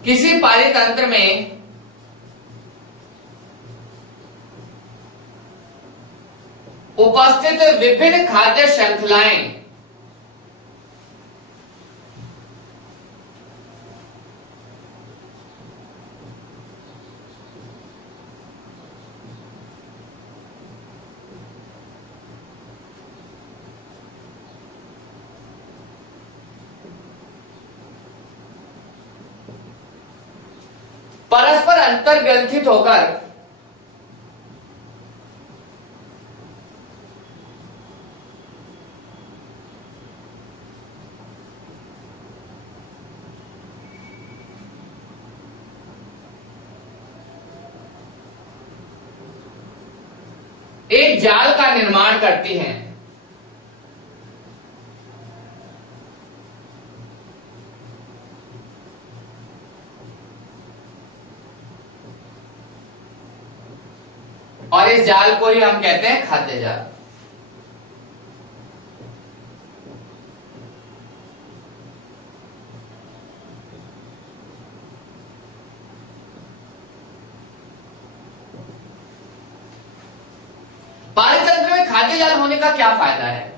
किसी पारितंत्र में उपस्थित विभिन्न खाद्य श्रृंखलाएं परस्पर अंतर्ग्रंथित होकर एक जाल का निर्माण करती हैं। और इस जाल को ही हम कहते हैं खाद्य जाल। पारितंत्र में खाद्य जाल होने का क्या फायदा है?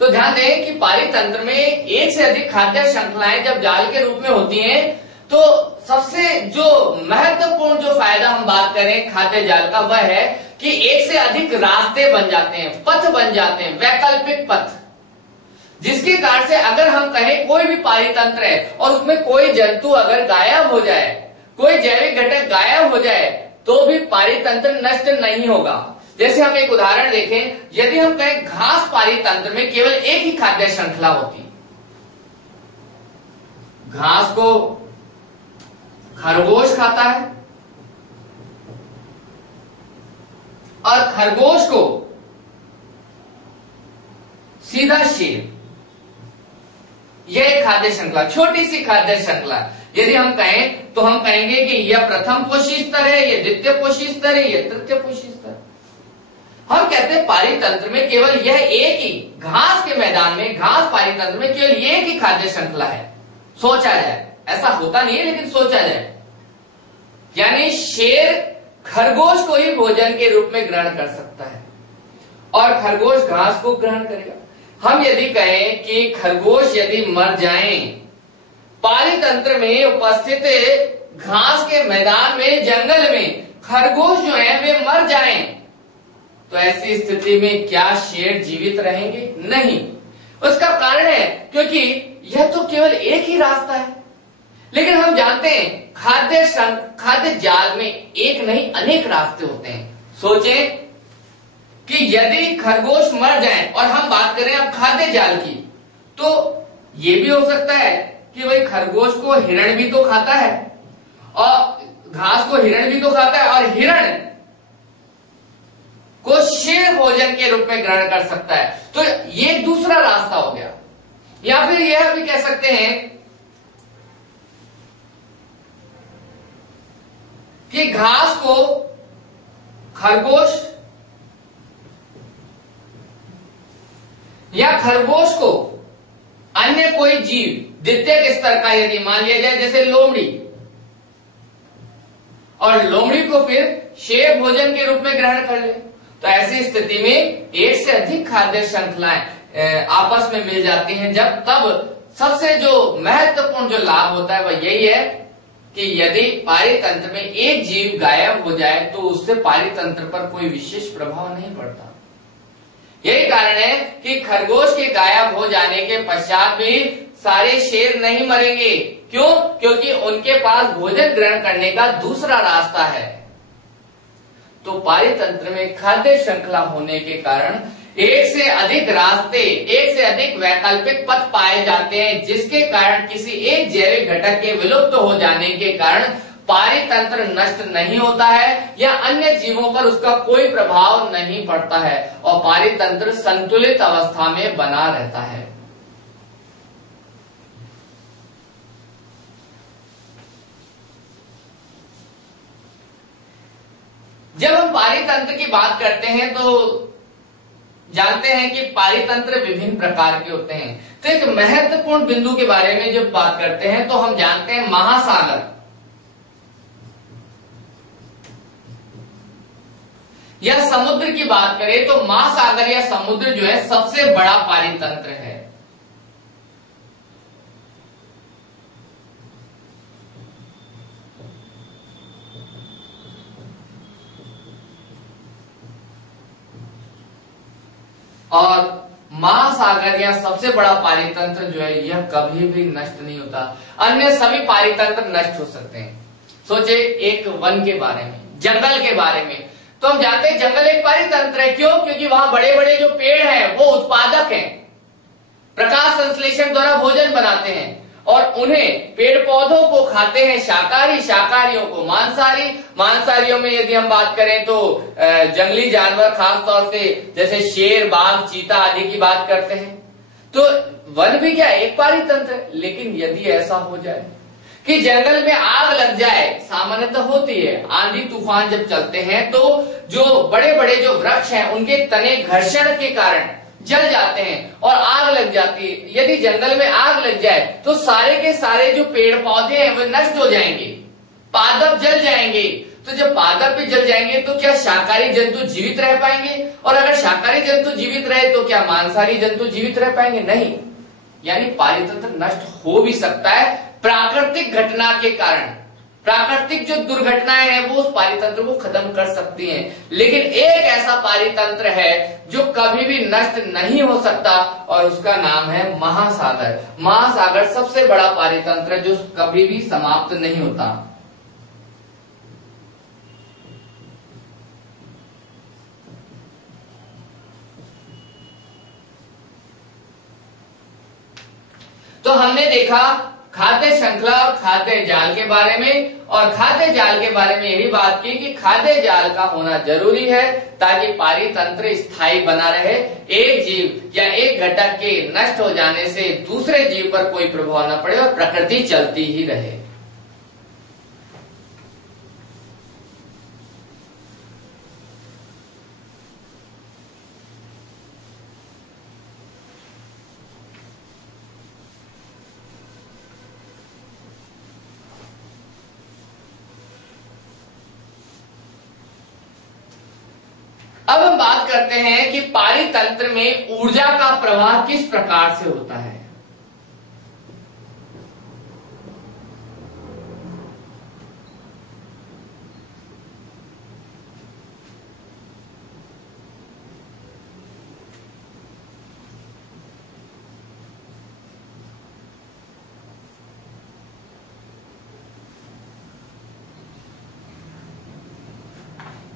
तो ध्यान दें कि पारितंत्र में एक से अधिक खाद्य श्रृंखलाएं जब जाल के रूप में होती हैं, तो सबसे जो महत्वपूर्ण जो फायदा हम बात करें खाद्य जाल का, वह है कि एक से अधिक रास्ते बन जाते हैं, पथ बन जाते हैं, वैकल्पिक पथ, जिसके कारण से अगर हम कहें कोई भी पारितंत्र है और उसमें कोई जंतु अगर गायब हो जाए, कोई जैविक घटक गायब हो जाए, तो भी पारितंत्र नष्ट नहीं होगा। जैसे हम एक उदाहरण देखें, यदि हम कहें घास पारितंत्र में केवल एक ही खाद्य श्रृंखला होती, घास को खरगोश खाता है और खरगोश को सीधा शेर, यह एक खाद्य श्रृंखला, छोटी सी खाद्य श्रृंखला। यदि हम कहें तो हम कहेंगे कि यह प्रथम पोषी स्तर है, यह द्वितीय पोषी स्तर है, यह तृतीय पोषी स्तर। हम कहते हैं पारितंत्र में केवल यह एक ही, घास के मैदान में, घास पारितंत्र में केवल एक ही खाद्य श्रृंखला है। सोचा जाए, ऐसा होता नहीं है लेकिन सोचा जाए, यानी शेर खरगोश को ही भोजन के रूप में ग्रहण कर सकता है और खरगोश घास को ग्रहण करेगा। हम यदि कहें कि खरगोश यदि मर जाएं, पारितंत्र में उपस्थित घास के मैदान में, जंगल में खरगोश जो है वे मर जाएं, तो ऐसी स्थिति में क्या शेर जीवित रहेंगे? नहीं। उसका कारण है क्योंकि यह तो केवल एक ही रास्ता है, लेकिन हम जानते हैं खाद्य जाल में एक नहीं अनेक रास्ते होते हैं। सोचें कि यदि खरगोश मर जाए और हम बात करें अब खाद्य जाल की, तो यह भी हो सकता है कि भाई खरगोश को हिरण भी तो खाता है और घास को हिरण भी तो खाता है, और हिरण को शेर भोजन के रूप में ग्रहण कर सकता है। तो ये दूसरा रास्ता हो गया। या फिर यह भी कह सकते हैं कि घास को खरगोश या खरगोश को अन्य कोई जीव द्वितीय स्तर का यदि मान लिया जाए, जैसे लोमड़ी, और लोमड़ी को फिर शेर भोजन के रूप में ग्रहण कर ले, तो ऐसी स्थिति में एक से अधिक खाद्य श्रृंखलाएं आपस में मिल जाती हैं। जब तब सबसे जो महत्वपूर्ण जो लाभ होता है वह यही है कि यदि पारितंत्र में एक जीव गायब हो जाए तो उससे पारितंत्र पर कोई विशेष प्रभाव नहीं पड़ता। यही कारण है कि खरगोश के गायब हो जाने के पश्चात भी सारे शेर नहीं मरेंगे। क्यों? क्योंकि उनके पास भोजन ग्रहण करने का दूसरा रास्ता है। तो पारितंत्र में खाद्य श्रृंखला होने के कारण एक से अधिक रास्ते, एक से अधिक वैकल्पिक पथ पाए जाते हैं, जिसके कारण किसी एक जैविक घटक के विलुप्त हो जाने के कारण पारितंत्र नष्ट नहीं होता है या अन्य जीवों पर उसका कोई प्रभाव नहीं पड़ता है और पारितंत्र संतुलित अवस्था में बना रहता है। जब हम पारितंत्र की बात करते हैं तो जानते हैं कि पारितंत्र विभिन्न प्रकार के होते हैं। तो एक महत्वपूर्ण बिंदु के बारे में जब बात करते हैं तो हम जानते हैं महासागर या समुद्र की बात करें तो महासागर या समुद्र जो है सबसे बड़ा पारितंत्र है। और महासागर या सबसे बड़ा पारितंत्र जो है यह कभी भी नष्ट नहीं होता। अन्य सभी पारितंत्र नष्ट हो सकते हैं। सोचे एक वन के बारे में, जंगल के बारे में, तो हम जानते हैं जंगल एक पारितंत्र है। क्यों? क्योंकि वहां बड़े बड़े जो पेड़ हैं वो उत्पादक हैं, प्रकाश संश्लेषण द्वारा भोजन बनाते हैं और उन्हें पेड़ पौधों को खाते हैं शाकाहारी, शाकाहारियों को मांसाहारी। मांसाहारियों में यदि हम बात करें तो जंगली जानवर खासतौर से जैसे शेर, बाघ, चीता आदि की बात करते हैं। तो वन भी क्या एक पारितंत्र है। लेकिन यदि ऐसा हो जाए कि जंगल में आग लग जाए, सामान्यतः होती है, आंधी तूफान जब चलते हैं तो जो बड़े बड़े जो वृक्ष हैं उनके तने घर्षण के कारण जल जाते हैं और आग लग जाती है। यदि जंगल में आग लग जाए तो सारे के सारे जो पेड़ पौधे हैं वे नष्ट हो जाएंगे, पादप जल जाएंगे। तो जब पादप भी जल जाएंगे तो क्या शाकाहारी जंतु जीवित रह पाएंगे? और अगर शाकाहारी जंतु जीवित रहे तो क्या मांसाहारी जंतु जीवित रह पाएंगे? नहीं। यानी पारितंत्र नष्ट हो भी सकता है प्राकृतिक घटना के कारण। प्राकृतिक जो दुर्घटनाएं हैं वो उस पारितंत्र को खत्म कर सकती हैं। लेकिन एक ऐसा पारितंत्र है जो कभी भी नष्ट नहीं हो सकता और उसका नाम है महासागर। महासागर सबसे बड़ा पारितंत्र है जो कभी भी समाप्त नहीं होता। तो हमने देखा खाद्य श्रृंखला और खाद्य जाल के बारे में, और खाद्य जाल के बारे में यही बात की कि खाद्य जाल का होना जरूरी है ताकि पारितंत्र स्थायी बना रहे। एक जीव या एक घटक के नष्ट हो जाने से दूसरे जीव पर कोई प्रभाव न पड़े और प्रकृति चलती ही रहे। अब हम बात करते हैं कि पारितंत्र में ऊर्जा का प्रवाह किस प्रकार से होता है।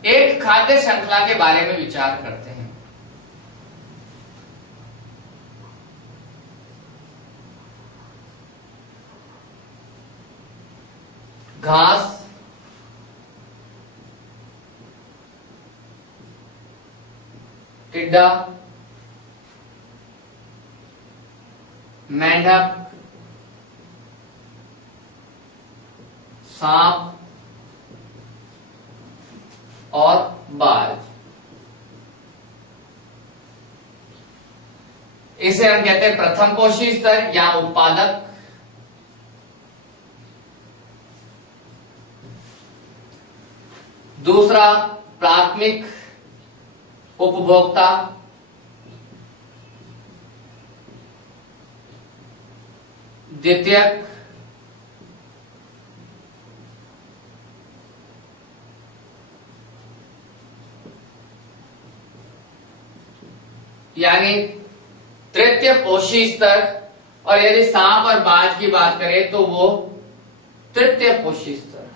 एक खाद्य श्रृंखला के बारे में विचार करते हैं। घास, टिड्डा, मेंढक, सांप और बाज। इसे हम कहते हैं प्रथम पोषी स्तर या उत्पादक। दूसरा प्राथमिक उपभोक्ता। द्वितीयक यानी तृतीय पोषी स्तर, और यदि सांप और बाज की बात करें तो वो तृतीय पोषी स्तर,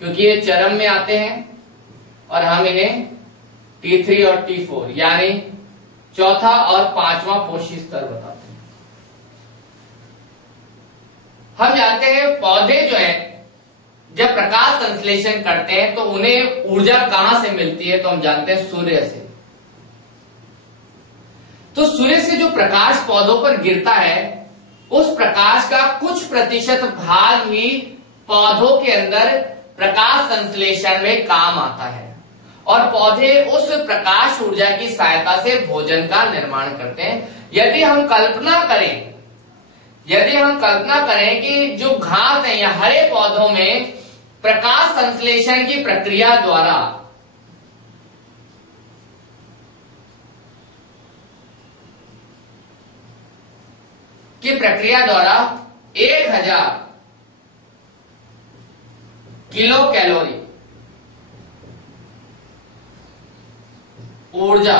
क्योंकि ये चरम में आते हैं और हम इन्हें T3 और T4 यानी चौथा और पांचवा पोषी स्तर बताते हैं। हम जानते हैं पौधे जो हैं जब प्रकाश संश्लेषण करते हैं तो उन्हें ऊर्जा कहां से मिलती है? तो हम जानते हैं सूर्य से। तो सूर्य से जो प्रकाश पौधों पर गिरता है उस प्रकाश का कुछ प्रतिशत भाग ही पौधों के अंदर प्रकाश संश्लेषण में काम आता है और पौधे उस प्रकाश ऊर्जा की सहायता से भोजन का निर्माण करते हैं। यदि हम कल्पना करें कि जो घास है या हरे पौधों में प्रकाश संश्लेषण की प्रक्रिया द्वारा की प्रक्रिया द्वारा 1000 किलो कैलोरी ऊर्जा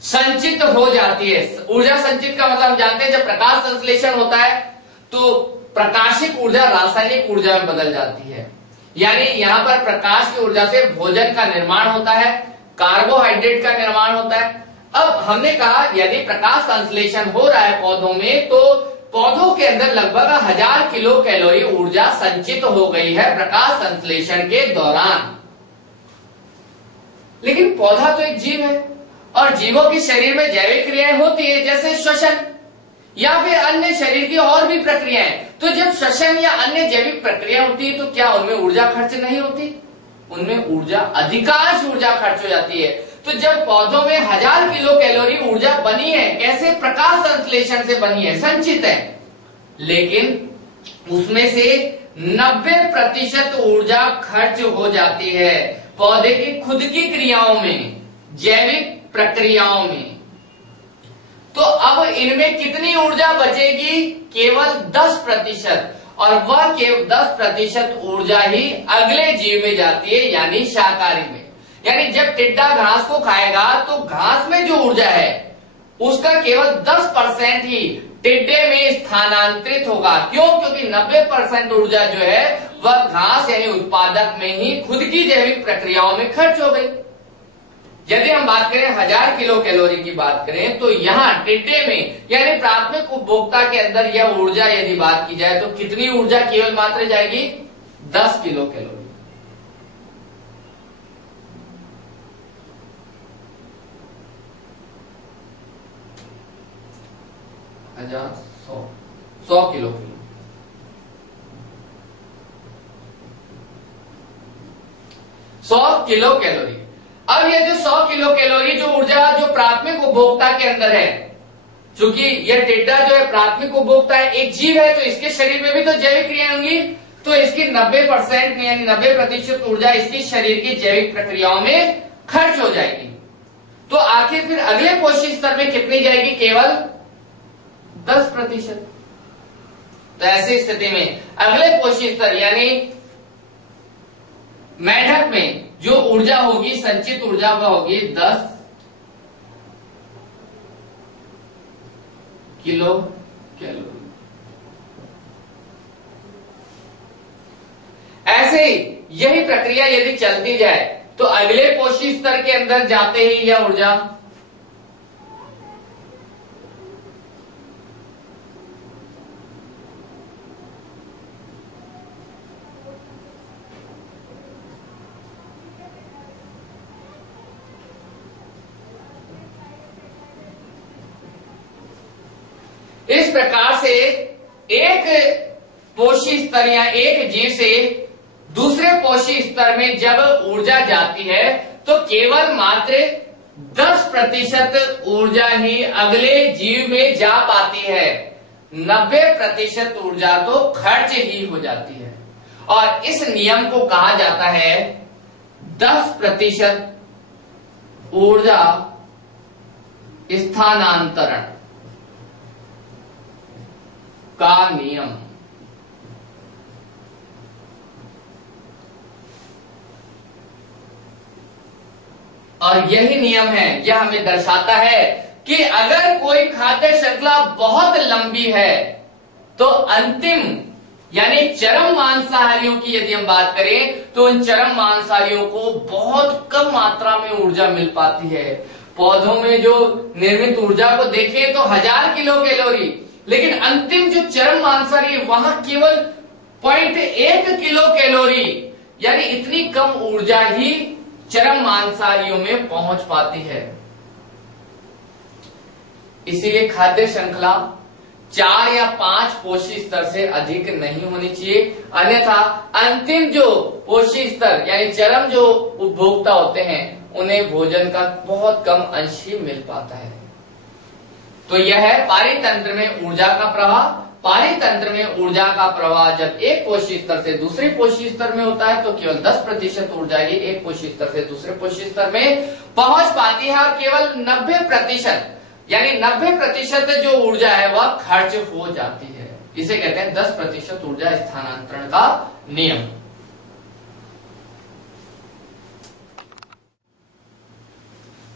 संचित हो जाती है। ऊर्जा संचित का मतलब हम जानते हैं, जब प्रकाश संश्लेषण होता है तो प्रकाशिक ऊर्जा रासायनिक ऊर्जा में बदल जाती है। यानी यहां पर प्रकाश की ऊर्जा से भोजन का निर्माण होता है, कार्बोहाइड्रेट का निर्माण होता है। अब हमने कहा यदि प्रकाश संश्लेषण हो रहा है पौधों में, तो पौधों के अंदर लगभग 1000 किलो कैलोरी ऊर्जा संचित हो गई है प्रकाश संश्लेषण के दौरान। लेकिन पौधा तो एक जीव है और जीवों के शरीर में जैविक क्रियाएं होती है, जैसे श्वसन या फिर अन्य शरीर की और भी प्रक्रियाएं। तो जब श्वसन या अन्य जैविक प्रक्रिया होती है तो क्या उनमें ऊर्जा खर्च नहीं होती? उनमें ऊर्जा, अधिकांश ऊर्जा खर्च हो जाती है। तो जब पौधों में 1000 किलो कैलोरी ऊर्जा बनी है, कैसे? प्रकाश संश्लेषण से बनी है, संचित है, लेकिन उसमें से 90% ऊर्जा खर्च हो जाती है पौधे की खुद की क्रियाओं में, जैविक प्रक्रियाओं में। तो अब इनमें कितनी ऊर्जा बचेगी? केवल 10%, और वह केवल 10% ऊर्जा ही अगले जीव में जाती है, यानी शाकाहारी में। यानी जब टिड्डा घास को खाएगा तो घास में जो ऊर्जा है उसका केवल 10% ही टिड्डे में स्थानांतरित होगा। क्यों? क्योंकि 90% ऊर्जा जो है वह घास यानी उत्पादक में ही खुद की जैविक प्रक्रियाओं में खर्च हो गई। यदि हम बात करें 1000 किलो कैलोरी की बात करें, तो यहां टिड्डे में यानी प्राथमिक उपभोक्ता के अंदर यह ऊर्जा यदि बात की जाए तो कितनी ऊर्जा केवल मात्र जाएगी? 10 kilo calorie. 100 kilo 100 kilo calorie. अब ये जो 100 किलो कैलोरी जो ऊर्जा जो प्राथमिक उपभोक्ता के अंदर है, चूंकि यह टिड्डा जो है प्राथमिक उपभोक्ता है, एक जीव है, तो इसके शरीर में भी तो जैविक क्रियाएं होंगी, तो इसकी 90% यानी 90% ऊर्जा इसकी शरीर की जैविक प्रक्रियाओं में खर्च हो जाएगी। तो आखिर फिर अगले पोषी स्तर में कितनी जाएगी? केवल 10%। तो ऐसी स्थिति में अगले पोषी स्तर यानी मेढक में जो ऊर्जा होगी, संचित ऊर्जा वह होगी 10 किलो कैलोरी। ऐसे ही यही प्रक्रिया यदि चलती जाए तो अगले पोषी स्तर के अंदर जाते ही यह ऊर्जा इस प्रकार से एक पोषी स्तर या एक जीव से दूसरे पोषी स्तर में जब ऊर्जा जाती है तो केवल मात्र 10% ऊर्जा ही अगले जीव में जा पाती है। 90% ऊर्जा तो खर्च ही हो जाती है। और इस नियम को कहा जाता है 10% ऊर्जा स्थानांतरण का नियम। और यही नियम है, यह हमें दर्शाता है कि अगर कोई खाद्य श्रृंखला बहुत लंबी है तो अंतिम यानी चरम मांसाहारियों की यदि हम बात करें तो उन चरम मांसाहारियों को बहुत कम मात्रा में ऊर्जा मिल पाती है। पौधों में जो निर्मित ऊर्जा को देखें तो 1000 किलो कैलोरी, लेकिन अंतिम जो चरम मांसाहारी वहां केवल 0.1 किलो कैलोरी, यानी इतनी कम ऊर्जा ही चरम मांसाहारियों में पहुंच पाती है। इसीलिए खाद्य श्रृंखला 4 या 5 पोषी स्तर से अधिक नहीं होनी चाहिए, अन्यथा अंतिम जो पोषी स्तर यानी चरम जो उपभोक्ता होते हैं उन्हें भोजन का बहुत कम अंश ही मिल पाता है। तो यह है पारितंत्र में ऊर्जा का प्रवाह। पारितंत्र में ऊर्जा का प्रवाह जब एक पोषी स्तर से दूसरे पोषी स्तर में होता है तो केवल 10% ऊर्जा ही एक पोषी स्तर से दूसरे पोषी स्तर में पहुंच पाती है, और केवल 90% यानी 90% जो ऊर्जा है वह खर्च हो जाती है। इसे कहते हैं 10% ऊर्जा स्थानांतरण का नियम।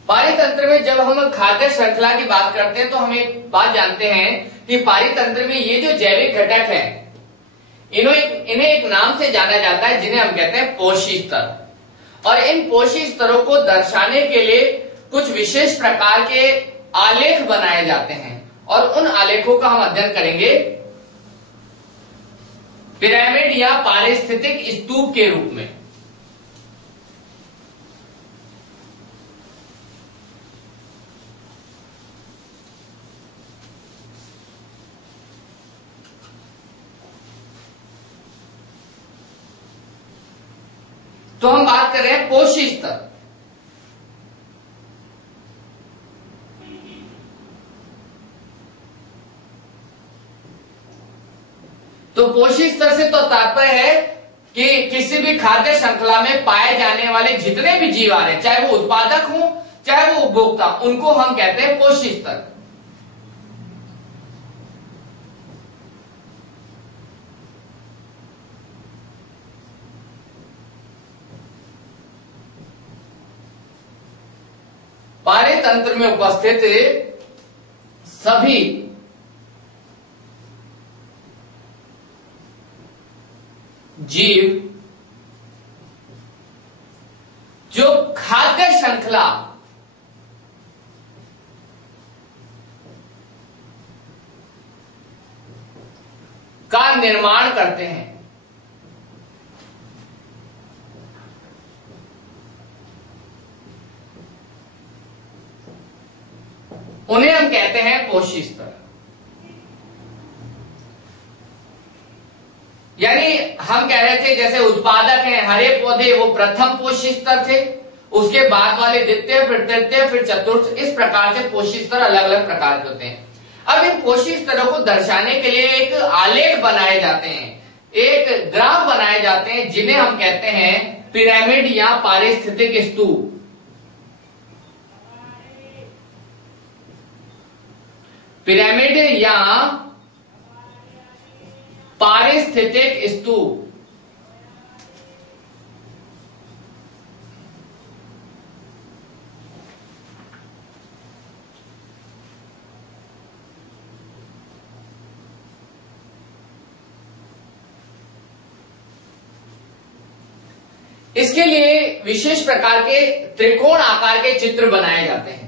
पारितंत्र में जब हम खाद्य श्रृंखला की बात करते हैं तो हम एक बात जानते हैं कि पारितंत्र में ये जो जैविक घटक है इन्हें एक नाम से जाना जाता है जिन्हें हम कहते हैं पोषी स्तर। और इन पोषी स्तरों को दर्शाने के लिए कुछ विशेष प्रकार के आलेख बनाए जाते हैं, और उन आलेखों का हम अध्ययन करेंगे पिरामिड या पारिस्थितिक स्तूप के रूप में। तो हम बात कर रहे हैं पोषी स्तर। तो पोषी स्तर से तो तात्पर्य है कि किसी भी खाद्य श्रृंखला में पाए जाने वाले जितने भी जीव आ रहे हैं, चाहे वो उत्पादक हो चाहे वो उपभोक्ता, उनको हम कहते हैं पोषी स्तर। पारितंत्र में उपस्थित सभी जीव जो खाद्य श्रृंखला का निर्माण करते हैं उन्हें हम कहते हैं पोषी स्तर। यानी हम कह रहे थे जैसे उत्पादक हैं हरे पौधे, वो प्रथम पोषी स्तर थे, उसके बाद वाले द्वितीय, फिर तृतीय, फिर चतुर्थ, इस प्रकार से पोषी स्तर अलग अलग प्रकार के होते हैं। अब इन पोषी स्तरों को दर्शाने के लिए एक आलेख बनाए जाते हैं, एक ग्राफ बनाए जाते हैं, जिन्हें हम कहते हैं पिरामिड या पारिस्थितिक स्तूप। पिरामिड या पारिस्थितिक स्तूप। इसके लिए विशेष प्रकार के त्रिकोण आकार के चित्र बनाए जाते हैं।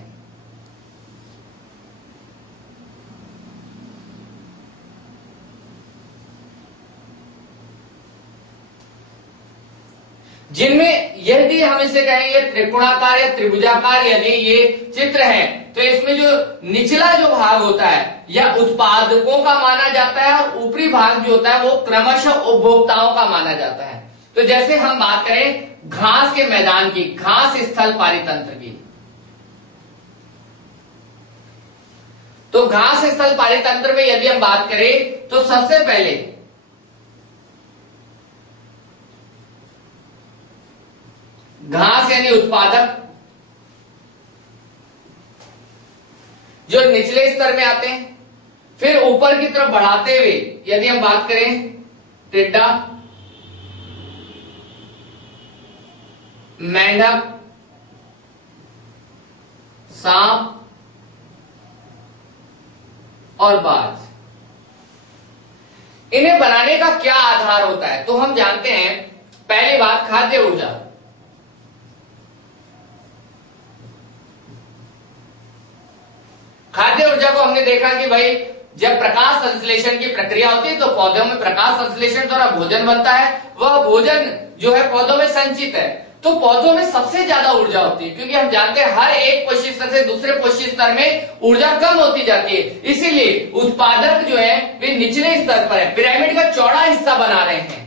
जिनमें यदि हम इसे कहेंगे त्रिकोणाकार या त्रिभुजाकार यदि ये चित्र है तो इसमें जो निचला जो भाग होता है या उत्पादकों का माना जाता है और ऊपरी भाग जो होता है वो क्रमशः उपभोक्ताओं का माना जाता है। तो जैसे हम बात करें घास के मैदान की, घास स्थल पारितंत्र की, तो घास स्थल पारितंत्र में यदि हम बात करें तो सबसे पहले घास यानी उत्पादक जो निचले स्तर में आते हैं, फिर ऊपर की तरफ बढ़ाते हुए यदि हम बात करें टिड्डा, मेंढक, सांप और बाज, इन्हें बनाने का क्या आधार होता है? तो हम जानते हैं पहली बात खाद्य ऊर्जा। खाद्य ऊर्जा को हमने देखा कि भाई जब प्रकाश संश्लेषण की प्रक्रिया होती है तो पौधों में प्रकाश संश्लेषण द्वारा भोजन बनता है, वह भोजन जो है पौधों में संचित है, तो पौधों में सबसे ज्यादा ऊर्जा होती है, क्योंकि हम जानते हैं हर एक पोषी स्तर से दूसरे पोषी स्तर में ऊर्जा कम होती जाती है। इसीलिए उत्पादक जो है वे निचले स्तर पर है, पिरामिड का चौड़ा हिस्सा बना रहे हैं।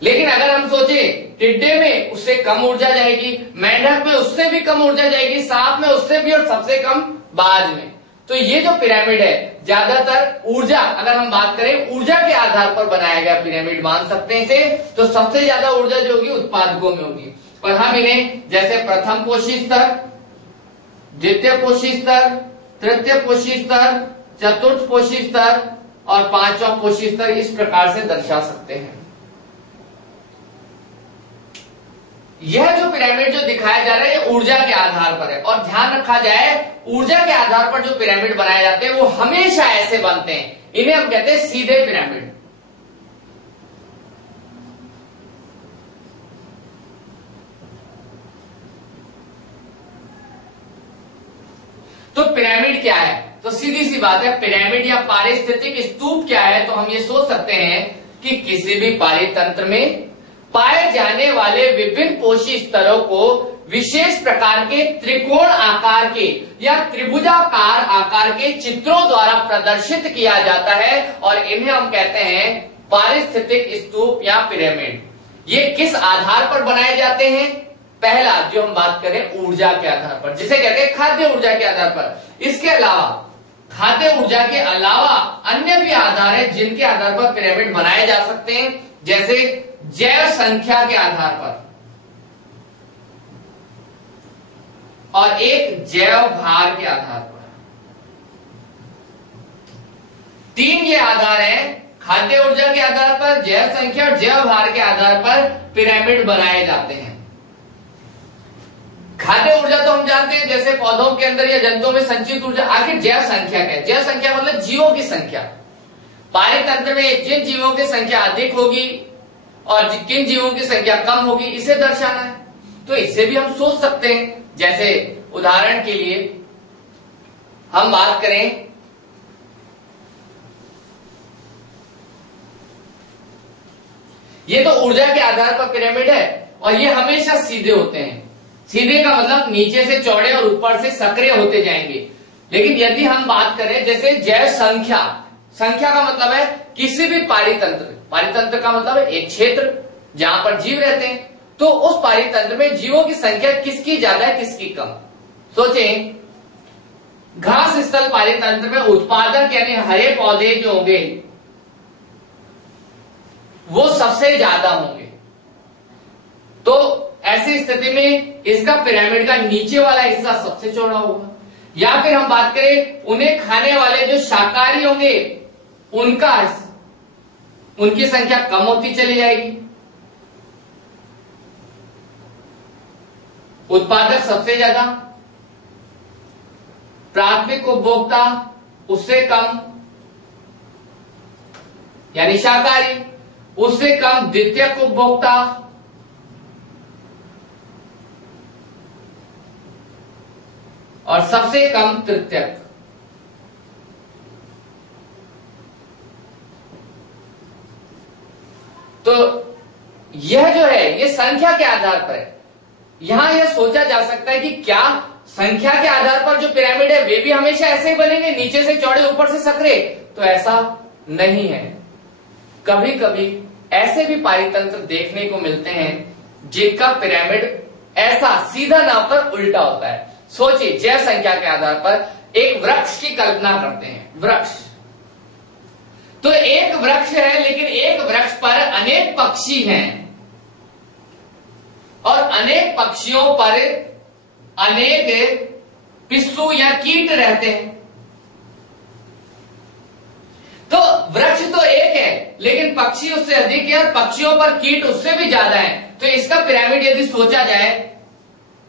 लेकिन अगर हम सोचे टिड्डे में उससे कम ऊर्जा जाएगी, मेंढक में उससे भी कम ऊर्जा जाएगी, सांप में उससे भी, और सबसे कम बाज में। तो ये जो पिरामिड है ज्यादातर ऊर्जा, अगर हम बात करें ऊर्जा के आधार पर बनाया गया पिरामिड मान सकते हैं इसे। तो सबसे ज्यादा ऊर्जा जो होगी उत्पादकों में होगी, और हम इन्हें जैसे प्रथम पोषी स्तर, द्वितीय पोषी स्तर, तृतीय पोषी स्तर, चतुर्थ पोषी स्तर और पांचवा पोषी स्तर इस प्रकार से दर्शा सकते हैं। यह जो पिरामिड जो दिखाया जा रहा है ऊर्जा के आधार पर है, और ध्यान रखा जाए ऊर्जा के आधार पर जो पिरामिड बनाए जाते हैं वो हमेशा ऐसे बनते हैं, इन्हें हम कहते हैं सीधे पिरामिड। तो पिरामिड क्या है? तो सीधी सी बात है, पिरामिड या पारिस्थितिक स्तूप क्या है? तो हम ये सोच सकते हैं कि किसी भी पारितंत्र में पाए जाने वाले विभिन्न पोषी स्तरों को विशेष प्रकार के त्रिकोण आकार के या त्रिभुजाकार आकार के चित्रों द्वारा प्रदर्शित किया जाता है, और इन्हें हम कहते हैं पारिस्थितिक स्तूप या पिरामिड। ये किस आधार पर बनाए जाते हैं? पहला जो हम बात करें ऊर्जा के आधार पर, जिसे कहते हैं खाद्य ऊर्जा के आधार पर। इसके अलावा खाद्य ऊर्जा के अलावा अन्य भी आधार है जिनके आधार पर पिरामिड बनाए जा सकते हैं, जैसे जैव संख्या के आधार पर और एक जैव भार के आधार पर। तीन ये आधार हैं, खाद्य ऊर्जा के आधार पर, जैव संख्या और जैव भार के आधार पर पिरामिड बनाए जाते हैं। खाद्य ऊर्जा तो हम जानते हैं जैसे पौधों के अंदर या जंतुओं में संचित ऊर्जा। आखिर जैव संख्या क्या है? जैव संख्या मतलब जीवों की संख्या। पारितंत्र में जिन जीवों की संख्या अधिक होगी और किन जीवों की संख्या कम होगी, इसे दर्शाना है। तो इसे भी हम सोच सकते हैं, जैसे उदाहरण के लिए हम बात करें ये तो ऊर्जा के आधार पर पिरामिड है, और ये हमेशा सीधे होते हैं। सीधे का मतलब नीचे से चौड़े और ऊपर से सक्रिय होते जाएंगे। लेकिन यदि हम बात करें जैसे जैव संख्या, संख्या का मतलब है किसी भी पारितंत्र, पारितंत्र का मतलब है एक क्षेत्र जहां पर जीव रहते हैं, तो उस पारितंत्र में जीवों की संख्या किसकी ज्यादा है किसकी कम। सोचें घास स्थल पारितंत्र में उत्पादक यानी हरे पौधे जो होंगे वो सबसे ज्यादा होंगे। तो ऐसी स्थिति में इसका पिरामिड का नीचे वाला हिस्सा सबसे चौड़ा होगा। या फिर हम बात करें उन्हें खाने वाले जो शाकाहारी होंगे उनकी संख्या कम होती चली जाएगी। उत्पादक सबसे ज्यादा, प्राथमिक उपभोक्ता उससे कम यानी शाकाहारी, उससे कम द्वितीयक उपभोक्ता, और सबसे कम तृतीयक। तो यह जो है ये संख्या के आधार पर है। यहां यह सोचा जा सकता है कि क्या संख्या के आधार पर जो पिरामिड है वे भी हमेशा ऐसे ही बनेंगे, नीचे से चौड़े ऊपर से सक्रिय? तो ऐसा नहीं है। कभी कभी ऐसे भी पारितंत्र देखने को मिलते हैं जिनका पिरामिड ऐसा सीधा ना होकर उल्टा होता है। सोचिए जैव संख्या के आधार पर एक वृक्ष की कल्पना करते हैं। वृक्ष तो एक वृक्ष है, लेकिन एक वृक्ष पर अनेक पक्षी हैं और अनेक पक्षियों पर अनेक पिस्सू या कीट रहते हैं। तो वृक्ष तो एक है लेकिन पक्षी उससे अधिक है और पक्षियों पर कीट उससे भी ज्यादा है। तो इसका पिरामिड यदि सोचा जाए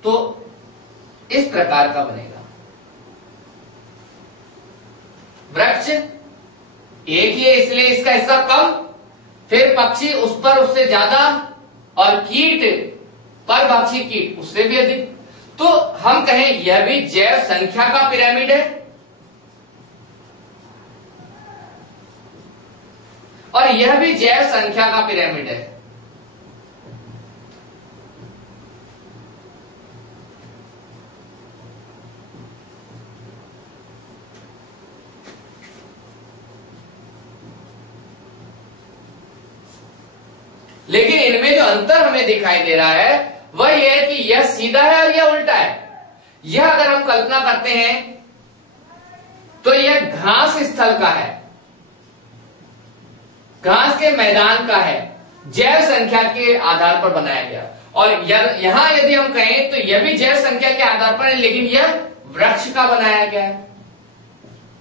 तो इस प्रकार का बनेगा। वृक्ष एक ही है इसलिए इसका हिस्सा कम, फिर पक्षी उस पर उससे ज्यादा और कीट पर पक्षी कीट उससे भी अधिक। तो हम कहें यह भी जैव संख्या का पिरामिड है और यह भी जैव संख्या का पिरामिड है। लेकिन इनमें जो अंतर हमें दिखाई दे रहा है वह यह है कि यह सीधा है और यह उल्टा है। यह अगर हम कल्पना करते हैं तो यह घास स्थल का है, घास के मैदान का है, जैव संख्या के आधार पर बनाया गया। और यहां यदि हम कहें तो यह भी जैव संख्या के आधार पर है, लेकिन यह वृक्ष का बनाया गया है।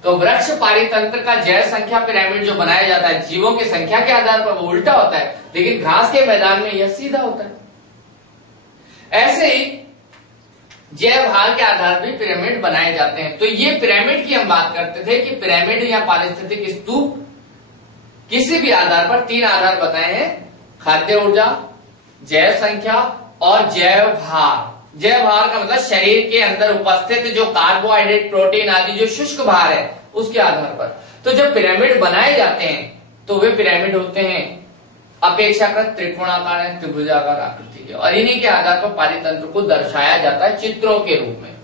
तो वृक्ष पारितंत्र का जैव संख्या पिरामिड जो बनाया जाता है जीवों की संख्या के आधार पर वो उल्टा होता है, लेकिन घास के मैदान में यह सीधा होता है। ऐसे ही जैव भार के आधार पर पिरामिड बनाए जाते हैं। तो ये पिरामिड की हम बात करते थे कि पिरामिड या पारिस्थितिक स्तूप किसी भी आधार पर 3 आधार बताए हैं, खाद्य ऊर्जा, जैव संख्या और जैव भार। जैव भार का मतलब शरीर के अंदर उपस्थित जो कार्बोहाइड्रेट, प्रोटीन आदि जो शुष्क भार है उसके आधार पर। तो जब पिरामिड बनाए जाते हैं तो वे पिरामिड होते हैं अपेक्षाकृत त्रिकोणाकार, त्रिभुजाकार आकृति के, और इन्हीं के आधार पर पारितंत्र को दर्शाया जाता है चित्रों के रूप में।